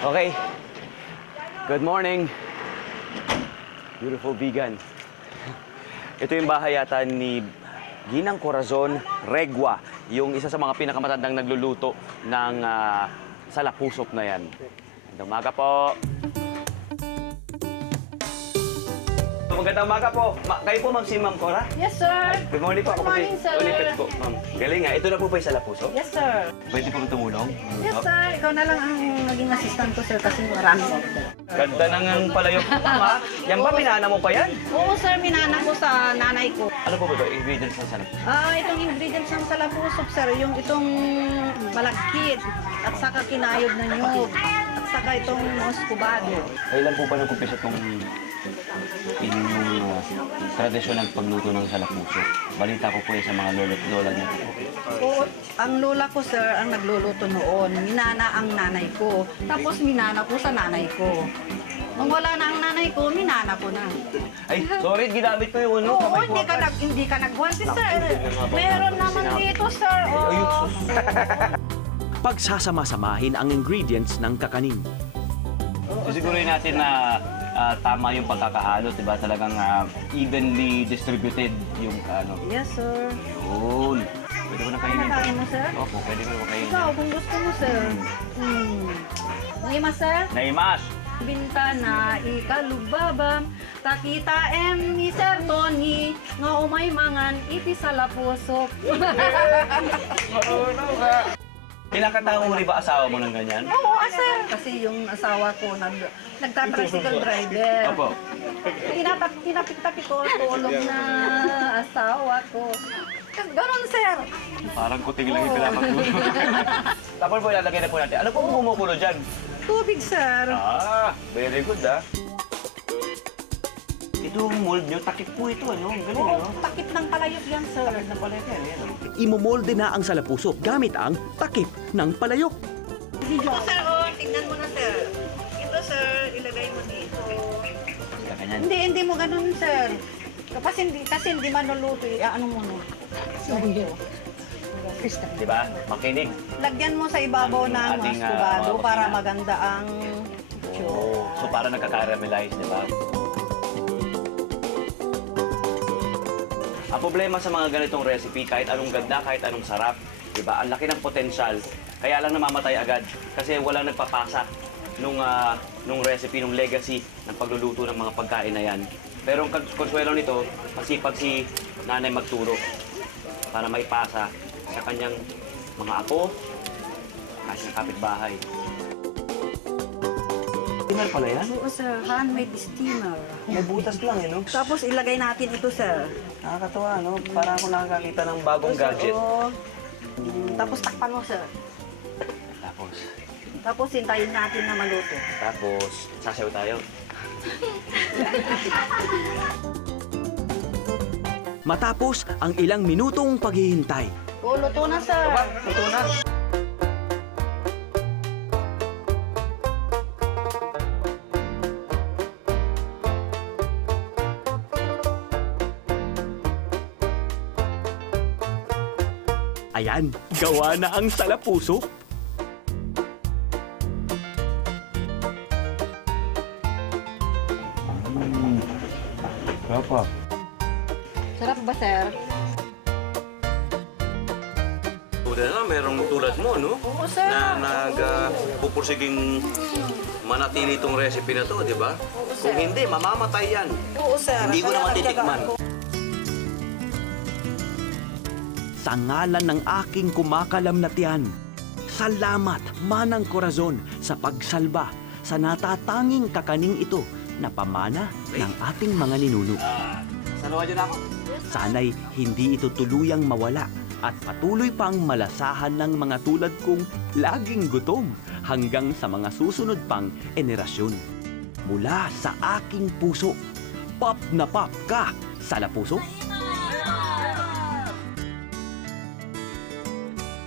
Okay. Good morning. Beautiful vegan. Ito yung bahay yata ni Ginang Corazon Regua, yung isa sa mga pinakamatandang nagluluto ng salapusok na yan. Magandang umaga po. Magandang umaga po. Kayo po, ma'am, si Ma'am Cora? Yes, sir. Good morning po. Good Ako morning, si sir. Olipet po, ma'am. Galing nga. Ito na po ba yung salapusok? Yes, sir. Pwede po tumulong? Yes, sir. Ikaw na lang ang naging assistant ko, sir, kasi marami order. Ganda na ng palayok po, ma'am, ha? Yan ba, minana mo pa yan? Oo, sir. Minana ko sa nanay ko. Ano po ba ito? Ingredients ng salapusok? Itong ingredients ng salapusok, sir, yung itong balagkit at saka kinayod na nyug at saka itong muscubado. Kailan po ba nag-umpisa itong inyong tradisyonal pagluto ng salapusok? Balita ko po yan sa mga lolo't lola niyo. Oo, ang lola ko, sir, ang nagluluto noon. Minana ang nanay ko. Tapos minana ko sa nanay ko. Nung wala na ang nanay ko, minana ko na. Ay, sorry, ginamit ko yung ano. Oo, kamay ko. hindi ka nagwanti, sir. Meron naman dito, sir. Ayun, Oo. sus. Pagsasama-samahin ang ingredients ng kakanin. Sisigurin natin na tama yung pagkakahalo, diba? Talagang evenly distributed yung ano. Yes, sir. Yun. Pwede ko na kainin. Kumakain mo, sir? Opo, pwede ko na kainin. Ikaw, kung gusto mo, sir. Ngayon, sir? Naimas! Bintana, ikalubabam, takita ni Sir Tony, nga umay mangan, iti sa lapusok. Kinakatawa mo rin ba asawa mo ng ganyan? Oo, sir. Kasi yung asawa ko, nagtatricycle driver. Opo. Tinapik-tapik ko, tulog na asawa ko. Ganon, sir. Parang kuting lang yung pinapagluto. Tapos po ilalagay na po natin. Ano po kumukulo dyan? Tubig, sir. Very good Ito mold nyo, takip po ito, ano? Ang galing, Oo, ano? takip ng palayok yan, sir. Takip ng palayok yan, yan. Imomolde na ang salapusok gamit ang takip ng palayok. Ito, sir, tingnan mo na, sir. Ito, sir, ilagay mo dito. Ganyan. Hindi mo ganun, sir. Kasi hindi manuluto, ano mo no. Di ba? Makinig. Lagyan mo sa ibabaw Ang ng ating, muscubado mga para kusina. maganda ang Oo. So, para nagka-caramelize, di ba? Ang problema sa mga ganitong recipe, kahit anong ganda, kahit anong sarap, di ba? Ang laki ng potensyal, kaya lang namamatay agad. Kasi walang nagpapasa nung recipe, nung legacy ng pagluluto ng mga pagkain na yan. Pero ang konsuelo nito, masipag si nanay magturo para maipasa sa kanyang mga apo, kahit ng kapitbahay. Steamer pala yan? Oo, sir. Handmade steamer. May butas lang, no? Tapos ilagay natin ito, sir. Nakakatawa, no? Para ako nakakakita ng bagong gadget. Oo. Tapos takpan mo, sir. Tapos, Tapos hintayin natin na maluto. sasayaw tayo. Matapos ang ilang minutong paghihintay, Oo, luto na, sir. Ito na. ayan, gawa na ang salapusok. Sarap. Sarap ba, sir? Tulad na, merong tulad mo, no? Oo, sir. Na nagpupursiging manatili itong recipe na to, di ba? sir. Kung hindi, mamamatay yan. Oo, sir. Hindi ko na Kaya matitikman. nagtyagaan ko. Sa ngalan ng aking kumakalam na tiyan, salamat, Manang Corazon, sa pagsalba sa natatanging kakaning ito na pamana ng ating mga ninuno. Saluhan niyo na ako. Sana'y hindi ito tuluyang mawala at patuloy pang malasahan ng mga tulad kong laging gutom hanggang sa mga susunod pang henerasyon. Mula sa aking puso, pop na pop ka, Salapuso!